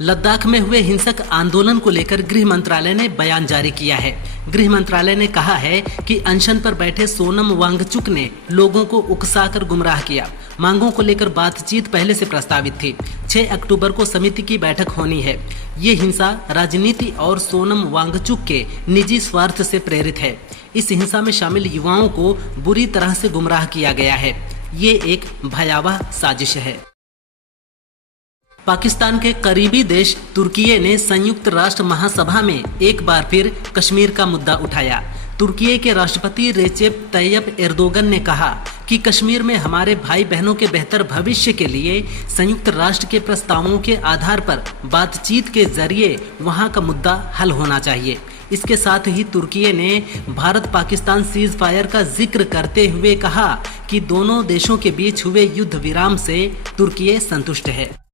लद्दाख में हुए हिंसक आंदोलन को लेकर गृह मंत्रालय ने बयान जारी किया है। गृह मंत्रालय ने कहा है कि अनशन पर बैठे सोनम वांगचुक ने लोगों को उकसाकर गुमराह किया। मांगों को लेकर बातचीत पहले से प्रस्तावित थी। 6 अक्टूबर को समिति की बैठक होनी है। ये हिंसा राजनीति और सोनम वांगचुक के निजी स्वार्थ से प्रेरित है। इस हिंसा में शामिल युवाओं को बुरी तरह से गुमराह किया गया है। ये एक भयावह साजिश है। पाकिस्तान के करीबी देश तुर्की ने संयुक्त राष्ट्र महासभा में एक बार फिर कश्मीर का मुद्दा उठाया। तुर्की के राष्ट्रपति रेचेप तैयब एर्दोगन ने कहा कि कश्मीर में हमारे भाई बहनों के बेहतर भविष्य के लिए संयुक्त राष्ट्र के प्रस्तावों के आधार पर बातचीत के जरिए वहां का मुद्दा हल होना चाहिए। इसके साथ ही तुर्की ने भारत पाकिस्तान सीज फायर का जिक्र करते हुए कहा कि दोनों देशों के बीच हुए युद्ध विराम से तुर्की संतुष्ट है।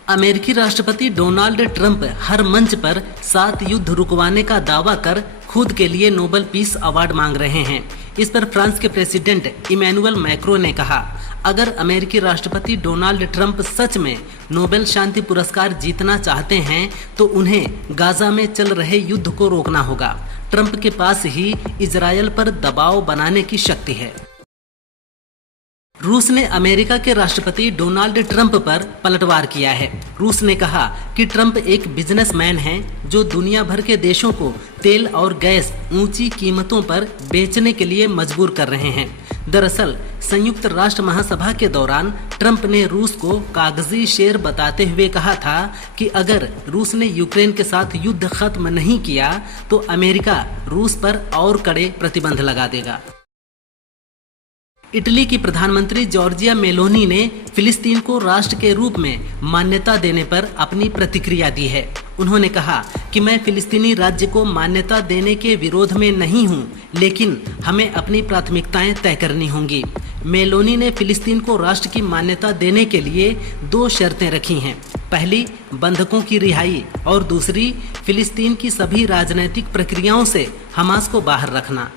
अमेरिकी राष्ट्रपति डोनाल्ड ट्रंप हर मंच पर 7 युद्ध रुकवाने का दावा कर खुद के लिए नोबेल पीस अवार्ड मांग रहे हैं। इस पर फ्रांस के प्रेसिडेंट इमैनुअल मैक्रो ने कहा, अगर अमेरिकी राष्ट्रपति डोनाल्ड ट्रंप सच में नोबेल शांति पुरस्कार जीतना चाहते हैं तो उन्हें गाजा में चल रहे युद्ध को रोकना होगा। ट्रंप के पास ही इजरायल पर दबाव बनाने की शक्ति है। रूस ने अमेरिका के राष्ट्रपति डोनाल्ड ट्रंप पर पलटवार किया है। रूस ने कहा कि ट्रंप एक बिजनेसमैन हैं जो दुनिया भर के देशों को तेल और गैस ऊंची कीमतों पर बेचने के लिए मजबूर कर रहे हैं। दरअसल संयुक्त राष्ट्र महासभा के दौरान ट्रंप ने रूस को कागजी शेर बताते हुए कहा था कि अगर रूस ने यूक्रेन के साथ युद्ध खत्म नहीं किया तो अमेरिका रूस पर और कड़े प्रतिबंध लगा देगा। इटली की प्रधानमंत्री जॉर्जिया मेलोनी ने फिलिस्तीन को राष्ट्र के रूप में मान्यता देने पर अपनी प्रतिक्रिया दी है। उन्होंने कहा कि मैं फिलिस्तीनी राज्य को मान्यता देने के विरोध में नहीं हूं, लेकिन हमें अपनी प्राथमिकताएं तय करनी होंगी। मेलोनी ने फिलिस्तीन को राष्ट्र की मान्यता देने के लिए 2 शर्तें रखी हैं। पहली, बंधकों की रिहाई और दूसरी, फिलिस्तीन की सभी राजनीतिक प्रक्रियाओं से हमास को बाहर रखना।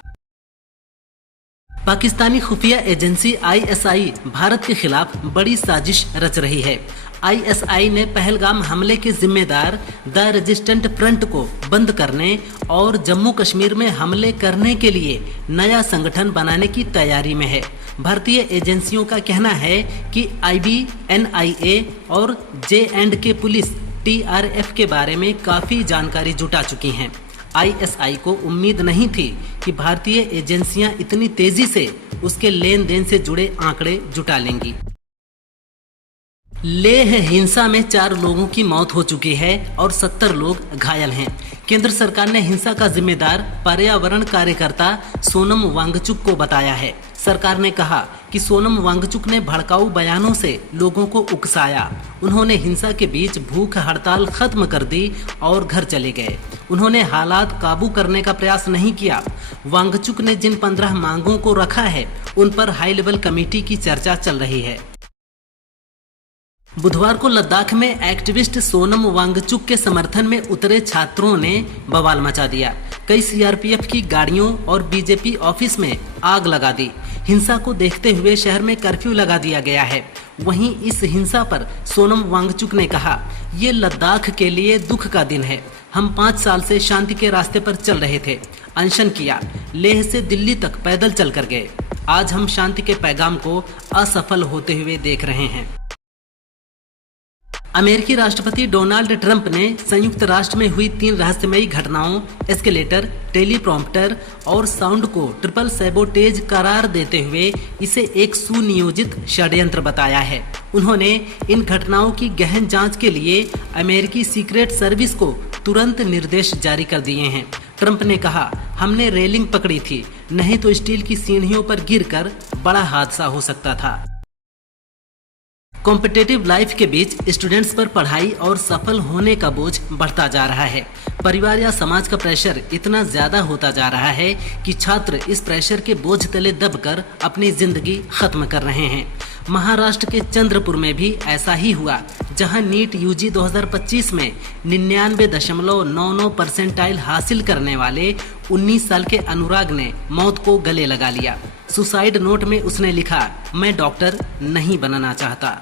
पाकिस्तानी खुफिया एजेंसी ISI भारत के खिलाफ बड़ी साजिश रच रही है। ISI ने पहलगाम हमले के जिम्मेदार द रेजिस्टेंट फ्रंट को बंद करने और जम्मू कश्मीर में हमले करने के लिए नया संगठन बनाने की तैयारी में है। भारतीय एजेंसियों का कहना है कि IB, NIA और J&K पुलिस TRF के बारे में काफ़ी जानकारी जुटा चुकी हैं। ISI को उम्मीद नहीं थी कि भारतीय एजेंसियां इतनी तेजी से उसके लेन देन से जुड़े आंकड़े जुटा लेंगी। लेह हिंसा में 4 लोगों की मौत हो चुकी है और 70 लोग घायल हैं। केंद्र सरकार ने हिंसा का जिम्मेदार पर्यावरण कार्यकर्ता सोनम वांगचुक को बताया है। सरकार ने कहा कि सोनम वांगचुक ने भड़काऊ बयानों से लोगों को उकसाया। उन्होंने हिंसा के बीच भूख हड़ताल खत्म कर दी और घर चले गए। उन्होंने हालात काबू करने का प्रयास नहीं किया। वांगचुक ने जिन 15 मांगों को रखा है उन पर हाई लेवल कमेटी की चर्चा चल रही है। बुधवार को लद्दाख में एक्टिविस्ट सोनम वांगचुक के समर्थन में उतरे छात्रों ने बवाल मचा दिया। कई CRPF की गाड़ियों और BJP ऑफिस में आग लगा दी। हिंसा को देखते हुए शहर में कर्फ्यू लगा दिया गया है। वहीं इस हिंसा पर सोनम वांगचुक ने कहा, ये लद्दाख के लिए दुख का दिन है। हम 5 साल से शांति के रास्ते पर चल रहे थे, अनशन किया, लेह से दिल्ली तक पैदल चल कर गए। आज हम शांति के पैगाम को असफल होते हुए देख रहे हैं। अमेरिकी राष्ट्रपति डोनाल्ड ट्रंप ने संयुक्त राष्ट्र में हुई 3 रहस्यमयी घटनाओं, एस्केलेटर, टेलीप्रॉम्प्टर और साउंड को ट्रिपल सैबोटेज करार देते हुए इसे एक सुनियोजित षड्यंत्र बताया है। उन्होंने इन घटनाओं की गहन जांच के लिए अमेरिकी सीक्रेट सर्विस को तुरंत निर्देश जारी कर दिए हैं। ट्रंप ने कहा, हमने रेलिंग पकड़ी थी, नहीं तो स्टील की सीढ़ियों पर गिरकर बड़ा हादसा हो सकता था। कॉम्पिटिटिव लाइफ के बीच स्टूडेंट्स पर पढ़ाई और सफल होने का बोझ बढ़ता जा रहा है। परिवार या समाज का प्रेशर इतना ज्यादा होता जा रहा है कि छात्र इस प्रेशर के बोझ तले दबकर अपनी जिंदगी खत्म कर रहे हैं। महाराष्ट्र के चंद्रपुर में भी ऐसा ही हुआ, जहां नीट UG 2025 में 99.99% हासिल करने वाले 19 साल के अनुराग ने मौत को गले लगा लिया। सुसाइड नोट में उसने लिखा, मैं डॉक्टर नहीं बनना चाहता।